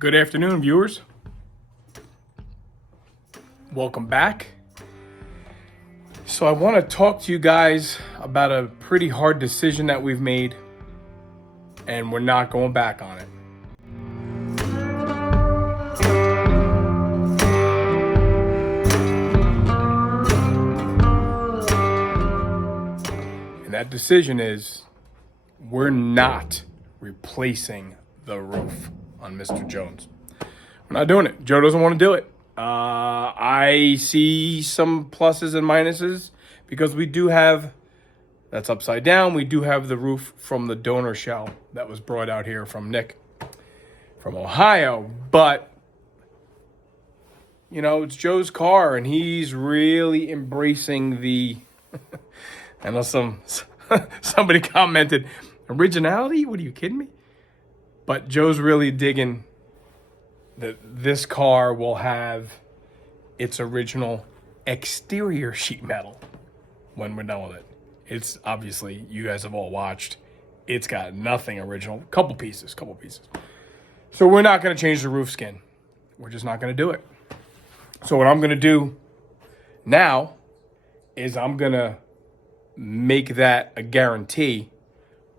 Good afternoon, viewers. Welcome back. So I want to talk to you guys about a pretty hard decision that we've made, and we're not going back on it. And that decision is we're not replacing the roof on Mr. Jones. We're not doing it. Joe doesn't want to do it. I see some pluses and minuses because we do have, that's upside down, we do have the roof from the donor shell that was brought out here from Nick from Ohio. But, you know, it's Joe's car and he's really embracing the, I know somebody commented, originality? What, are you kidding me? But Joe's really digging that this car will have its original exterior sheet metal when we're done with it. It's obviously, you guys have all watched, it's got nothing original. Couple pieces. So we're not going to change the roof skin. We're just not going to do it. So what I'm going to do now is I'm going to make that a guarantee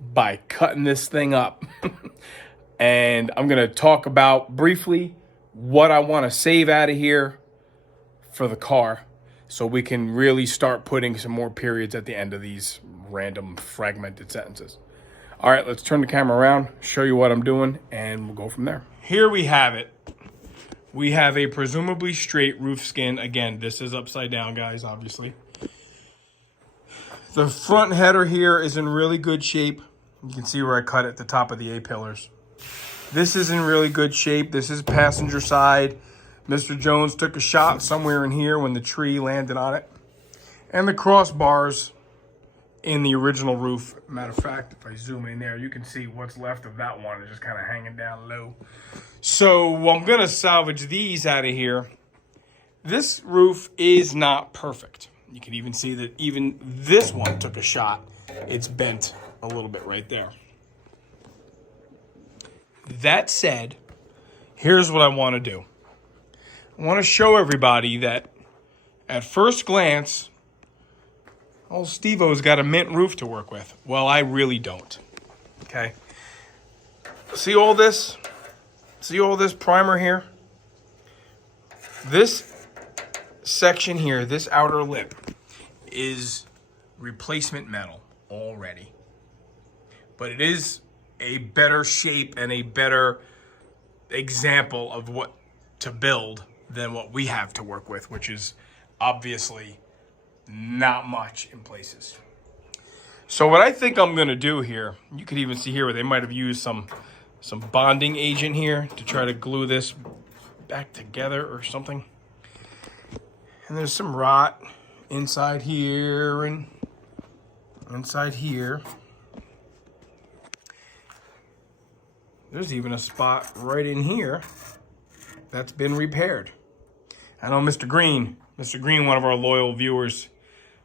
by cutting this thing up. And I'm going to talk about briefly what I want to save out of here for the car so we can really start putting some more periods at the end of these random fragmented sentences. All right, let's turn the camera around, show you what I'm doing, and we'll go from there. Here we have it. We have a presumably straight roof skin. Again, this is upside down, guys, obviously. The front header here is in really good shape. You can see where I cut at the top of the A-pillars. This is in really good shape. This is passenger side. Mr. Jones took a shot somewhere in here when the tree landed on it. And the crossbars in the original roof. Matter of fact, if I zoom in there, you can see what's left of that one is just kind of hanging down low. So I'm going to salvage these out of here. This roof is not perfect. You can even see that even this one took a shot. It's bent a little bit right there. That said, here's what I want to do. I want to show everybody that at first glance, old Steve-O's got a mint roof to work with. Well, I really don't. Okay. See all this? See all this primer here? This section here, this outer lip, is replacement metal already. But it is a better shape and a better example of what to build than what we have to work with, which is obviously not much in places. So what I think I'm going to do here, you could even see here where they might have used some bonding agent here to try to glue this back together or something. And there's some rot inside here and inside here. There's even a spot right in here that's been repaired. I know Mr. Green, one of our loyal viewers,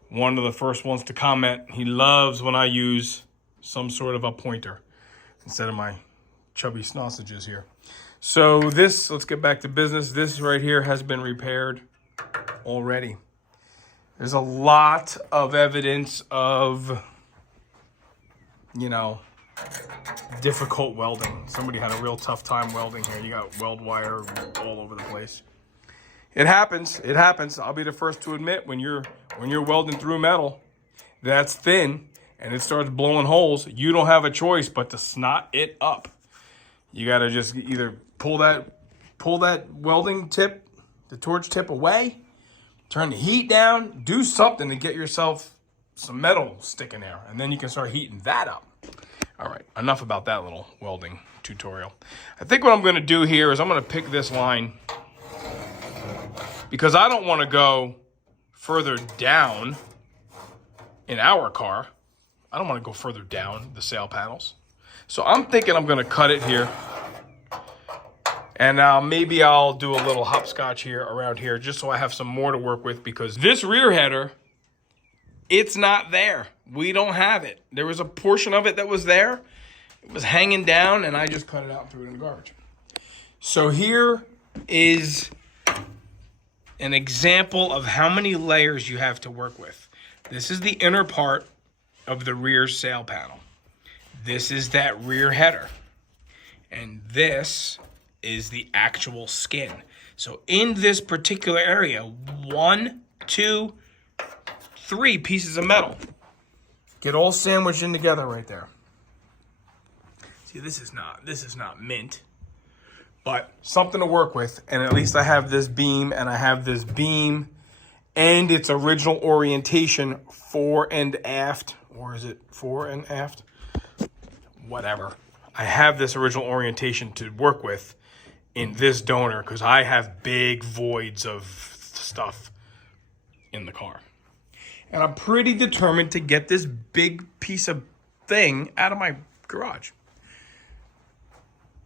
one of the first ones to comment, he loves when I use some sort of a pointer instead of my chubby sausages here. So this, let's get back to business. This right here has been repaired already. There's a lot of evidence of, you know, difficult welding. Somebody had a real tough time welding here. You got weld wire all over the place. It happens. It happens. I'll be the first to admit when you're welding through metal that's thin and it starts blowing holes, you don't have a choice but to snot it up. You got to just either pull that welding tip, the torch tip away, turn the heat down, do something to get yourself some metal sticking there, and then you can start heating that up. All right, enough about that little welding tutorial. I think what I'm going to do here is I'm going to pick this line because I don't want to go further down in our car. I don't want to go further down the sail panels. So I'm thinking I'm going to cut it here. And now maybe I'll do a little hopscotch here around here just so I have some more to work with, because this rear header, it's not there. We don't have it. There was a portion of it that was there. It was hanging down and I just cut it out and threw it in the garbage. So here is an example of how many layers you have to work with. This is the inner part of the rear sail panel. This is that rear header. And this is the actual skin. So in this particular area, 1, 2, 3 pieces of metal get all sandwiched in together right there. See, this is not mint, but something to work with. And at least I have this beam, and I have this beam and its original orientation fore and aft. Or is it fore and aft? Whatever. I have this original orientation to work with in this donor because I have big voids of stuff in the car. And I'm pretty determined to get this big piece of thing out of my garage.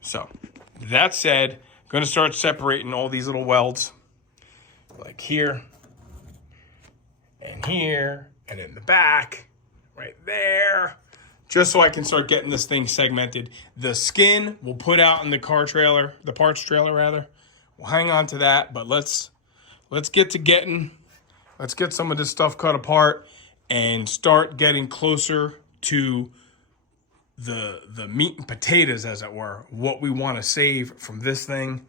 So, that said, I'm going to start separating all these little welds. Like here, and here, and in the back, right there. Just so I can start getting this thing segmented. The skin we'll put out in the car trailer, the parts trailer rather. We'll hang on to that, but let's get to getting. Let's get some of this stuff cut apart and start getting closer to the meat and potatoes, as it were. What we want to save from this thing,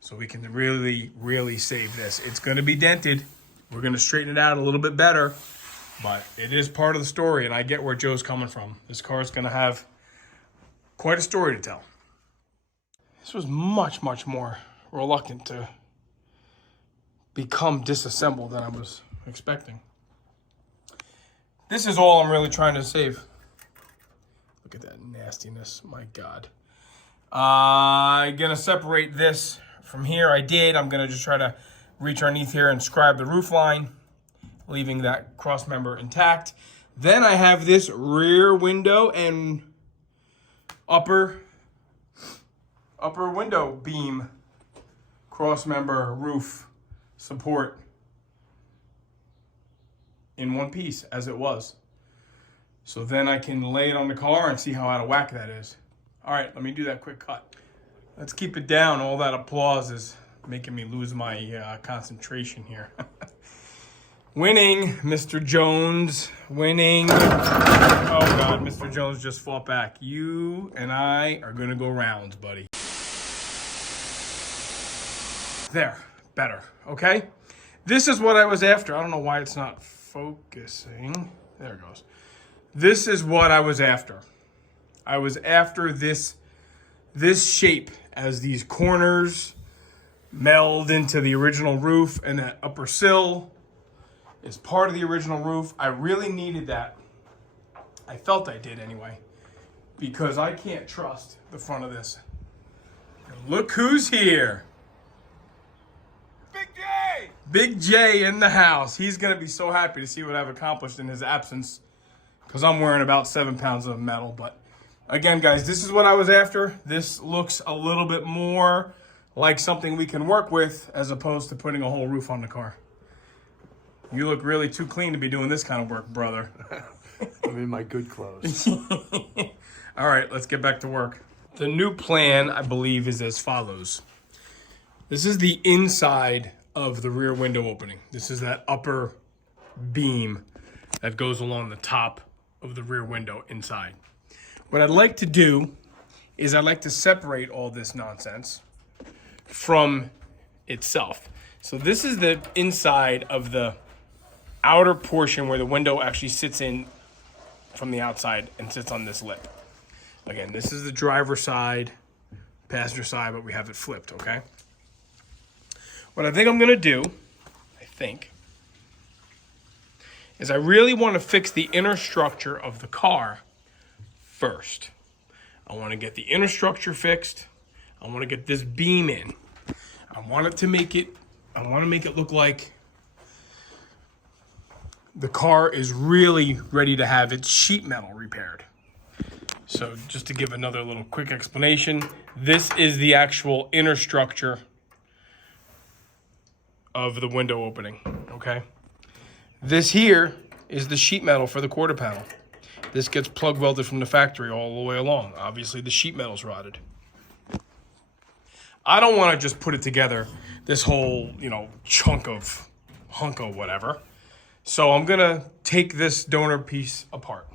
so we can really, really save this. It's going to be dented. We're going to straighten it out a little bit better. But it is part of the story, and I get where Joe's coming from. This car is going to have quite a story to tell. This was much, much more reluctant to become disassembled than I was expecting. This is all I'm really trying to save. Look at that nastiness, my God. I'm going to separate this from here. I did. I'm going to just try to reach underneath here and scribe the roof line, leaving that cross member intact. Then I have this rear window and upper window beam cross member roof support in one piece as it was. So then I can lay it on the car and see how out of whack that is. All right, let me do that quick cut. Let's keep it down. All that applause is making me lose my concentration here. Winning, Mr. Jones, winning. Oh God, Mr. Jones just fought back. You and I are gonna go rounds, buddy. There, better, okay? This is what I was after. I don't know why it's not focusing. There it goes. This is what I was after. I was after this shape as these corners meld into the original roof, and that upper sill is part of the original roof. I really needed that. I felt I did anyway, because I can't trust the front of this. And look who's here. Big J! Big J in the house. He's going to be so happy to see what I've accomplished in his absence, because I'm wearing about 7 pounds of metal. But again, guys, this is what I was after. This looks a little bit more like something we can work with as opposed to putting a whole roof on the car. You look really too clean to be doing this kind of work, brother. I'm in my good clothes. All right, let's get back to work. The new plan, I believe, is as follows. This is the inside of the rear window opening. This is that upper beam that goes along the top of the rear window inside. What I'd like to do is I'd like to separate all this nonsense from itself. So this is the inside of the outer portion where the window actually sits in from the outside and sits on this lip. Again, this is the driver's side, passenger side, but we have it flipped, okay? What I think I'm gonna do, is I really want to fix the inner structure of the car first. I want to get the inner structure fixed. I want to get this beam in. I want to make it look like the car is really ready to have its sheet metal repaired. So just to give another little quick explanation, this is the actual inner structure of the window opening, okay? This here is the sheet metal for the quarter panel. This gets plug welded from the factory all the way along. Obviously the sheet metal's rotted. I don't want to just put it together, this whole, hunk of whatever. So I'm going to take this donor piece apart.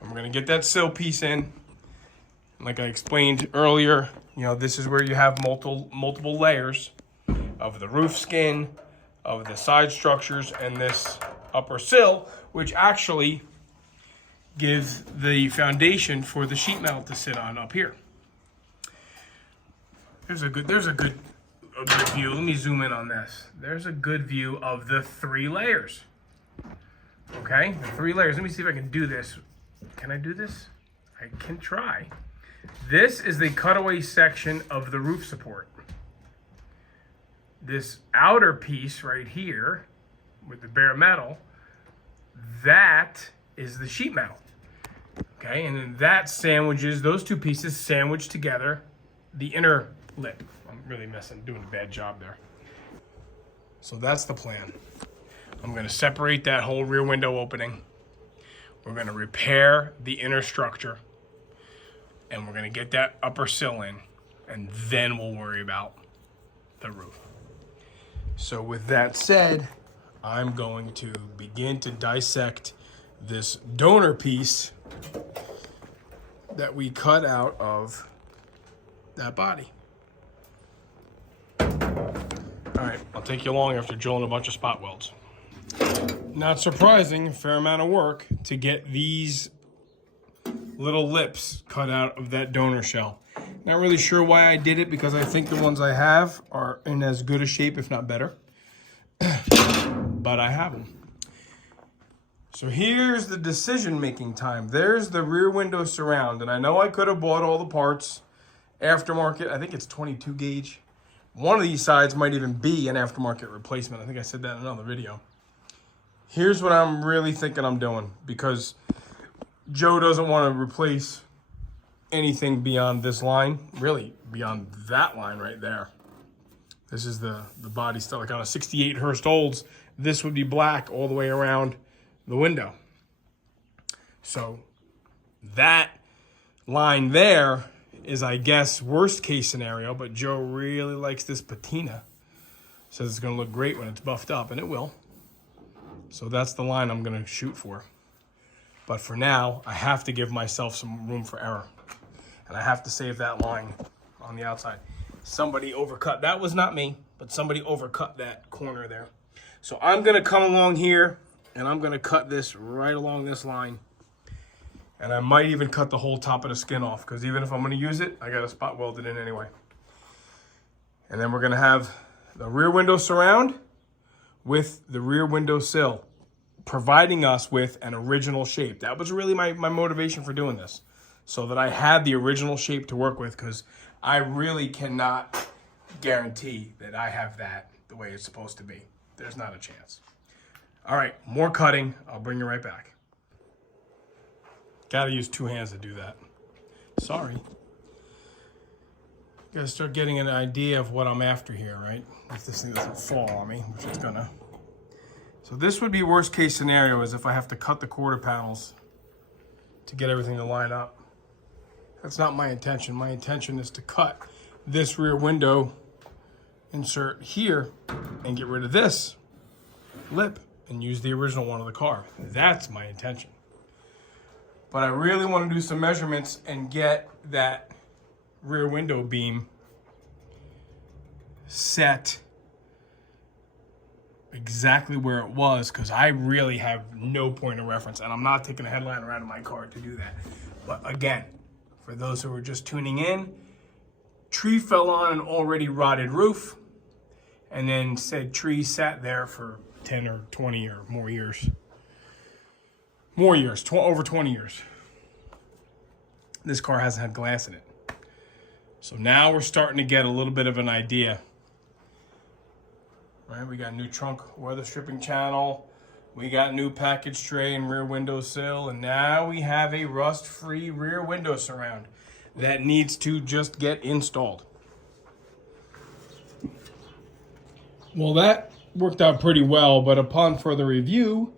And we're going to get that sill piece in. Like I explained earlier, this is where you have multiple layers of the roof skin, of the side structures, and this upper sill, which actually gives the foundation for the sheet metal to sit on up here. There's a good view. Let me zoom in on this. There's a good view of the 3 layers. Okay, the 3 layers. Let me see if I can do this. Can I do this? I can try. This is the cutaway section of the roof support. This outer piece right here with the bare metal, that is the sheet metal. Okay, and then that sandwiches, those 2 pieces sandwich together the inner lip. I'm really doing a bad job there. So that's the plan. I'm going to separate that whole rear window opening. We're going to repair the inner structure. And we're going to get that upper sill in. And then we'll worry about the roof. So with that said, I'm going to begin to dissect this donor piece that we cut out of that body. All right, I'll take you along after drilling a bunch of spot welds. Not surprising, a fair amount of work to get these little lips cut out of that donor shell. Not really sure why I did it, because I think the ones I have are in as good a shape, if not better. But I have them. So here's the decision-making time. There's the rear window surround, and I know I could have bought all the parts aftermarket. I think it's 22 gauge. One of these sides might even be an aftermarket replacement. I think I said that in another video. Here's what I'm really thinking I'm doing, because Joe doesn't want to replace anything beyond this line, really beyond that line right there. This is the body stuff, like on a 68 Hurst Olds, this would be black all the way around the window. So that line there is, I guess, worst case scenario, but Joe really likes this patina. Says it's going to look great when it's buffed up, and it will. So that's the line I'm going to shoot for. But for now, I have to give myself some room for error. And I have to save that line on the outside. Somebody overcut. That was not me, but somebody overcut that corner there. So I'm going to come along here, and I'm going to cut this right along this line. And I might even cut the whole top of the skin off, because even if I'm going to use it, I got to spot weld it in anyway. And then we're going to have the rear window surround with the rear window sill, providing us with an original shape. That was really my motivation for doing this, so that I had the original shape to work with, because I really cannot guarantee that I have that the way it's supposed to be. There's not a chance. All right, more cutting. I'll bring you right back. Gotta use 2 hands to do that. Sorry. Gotta start getting an idea of what I'm after here, right? If this thing doesn't fall on me, which it's gonna. So this would be worst case scenario, is if I have to cut the quarter panels to get everything to line up. That's not my intention. My intention is to cut this rear window insert here and get rid of this lip and use the original one of the car. That's my intention. But I really want to do some measurements and get that rear window beam set exactly where it was, because I really have no point of reference, and I'm not taking a headliner out of my car to do that. But again, for those who are just tuning in, tree fell on an already rotted roof, and then said tree sat there for 10 or 20 or more years. More years, over 20 years. This car hasn't had glass in it. So now we're starting to get a little bit of an idea. Right, we got new trunk weather stripping channel. We got new package tray and rear window sill. And now we have a rust-free rear window surround that needs to just get installed. Well, that worked out pretty well, but upon further review,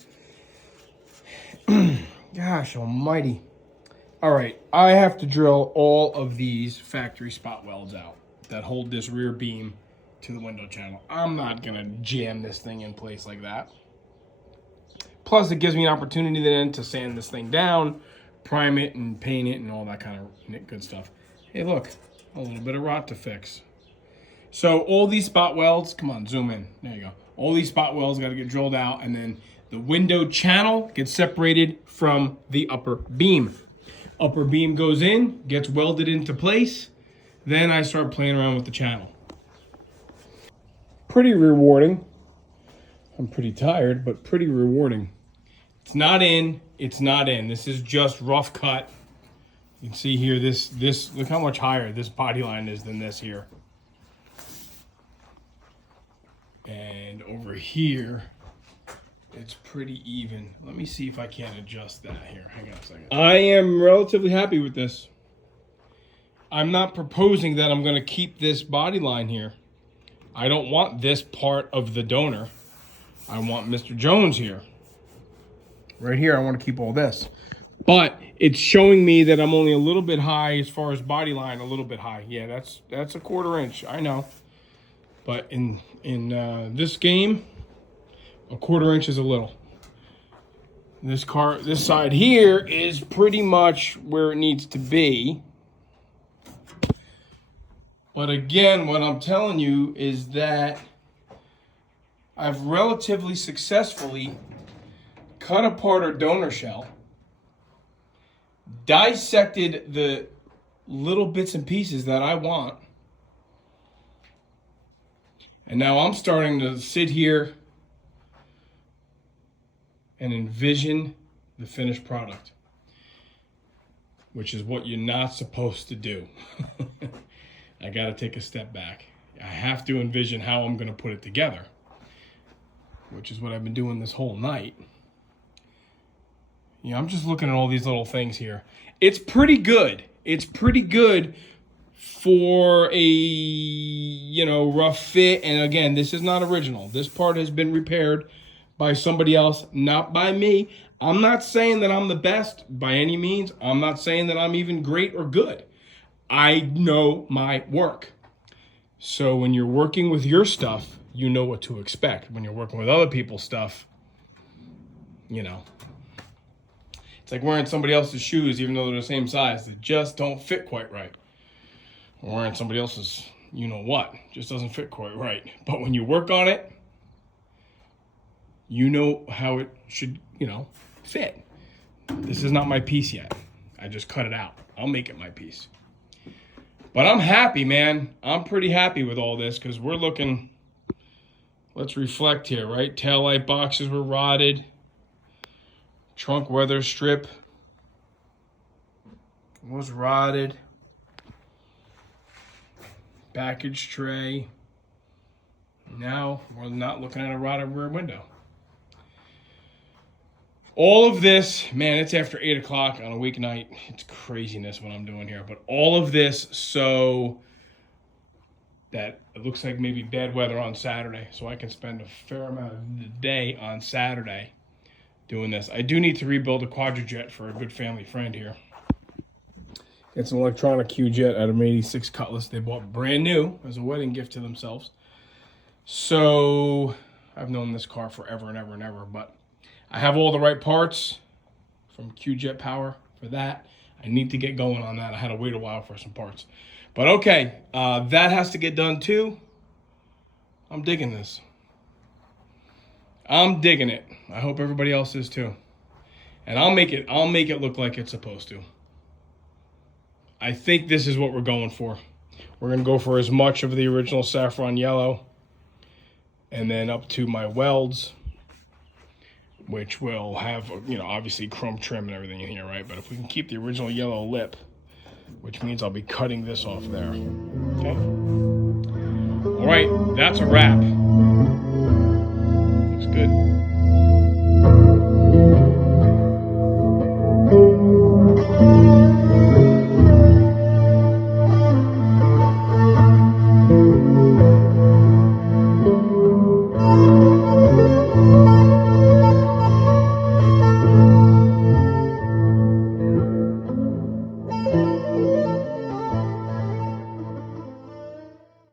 gosh almighty. All right, I have to drill all of these factory spot welds out. that hold this rear beam to the window channel. I'm not gonna jam this thing in place like that. Plus, it gives me an opportunity then to sand this thing down, prime it, and paint it, and all that kind of good stuff. Hey, look, a little bit of rot to fix. So all these spot welds, come on, zoom in. There you go. All these spot welds got to get drilled out, and then the window channel gets separated from the upper beam. Upper beam goes in, gets welded into place. Then I start playing around with the channel. Pretty rewarding. I'm pretty tired, but pretty rewarding. It's not in. It's not in. This is just rough cut. You can see here, this look how much higher this body line is than this here. And over here, it's pretty even. Let me see if I can adjust that here. Hang on a second. I am relatively happy with this. I'm not proposing that I'm going to keep this body line here. I don't want this part of the donor. I want Mr. Jones here. Right here, I want to keep all this. But it's showing me that I'm only a little bit high as far as body line, a little bit high. Yeah, that's a 1/4 inch. I know. But in this game, a 1/4 inch is a little. This side here is pretty much where it needs to be. But again, what I'm telling you is that I've relatively successfully cut apart our donor shell, dissected the little bits and pieces that I want, and now I'm starting to sit here and envision the finished product, which is what you're not supposed to do. I got to take a step back. I have to envision how I'm going to put it together, which is what I've been doing this whole night. Yeah, I'm just looking at all these little things here. It's pretty good. It's pretty good for a, rough fit. And again, this is not original. This part has been repaired by somebody else, not by me. I'm not saying that I'm the best by any means. I'm not saying that I'm even great or good. I know my work. So when you're working with your stuff, you know what to expect. When you're working with other people's stuff, it's like wearing somebody else's shoes, even though they're the same size. They just don't fit quite right. Or wearing somebody else's, just doesn't fit quite right. But when you work on it, you know how it should, fit. This is not my piece yet. I just cut it out. I'll make it my piece. But I'm happy, man. I'm pretty happy with all this because we're looking, let's reflect here, right? Taillight boxes were rotted. Trunk weather strip was rotted. Package tray. Now we're not looking at a rotted rear window. All of this, man, it's after 8 o'clock on a weeknight. It's craziness what I'm doing here. But all of this so that it looks like maybe bad weather on Saturday. So I can spend a fair amount of the day on Saturday doing this. I do need to rebuild a quadrijet for a good family friend here. It's an electronic Q-jet out of an 86 Cutlass. They bought brand new as a wedding gift to themselves. So I've known this car forever and ever and ever, but I have all the right parts from Q-Jet Power for that. I need to get going on that. I had to wait a while for some parts. But okay, that has to get done too. I'm digging this. I'm digging it. I hope everybody else is too. And I'll make it look like it's supposed to. I think this is what we're going for. We're going to go for as much of the original saffron yellow and then up to my welds, which will have, obviously chrome trim and everything in here, right? But if we can keep the original yellow lip, which means I'll be cutting this off there. Okay. All right, that's a wrap. Looks good.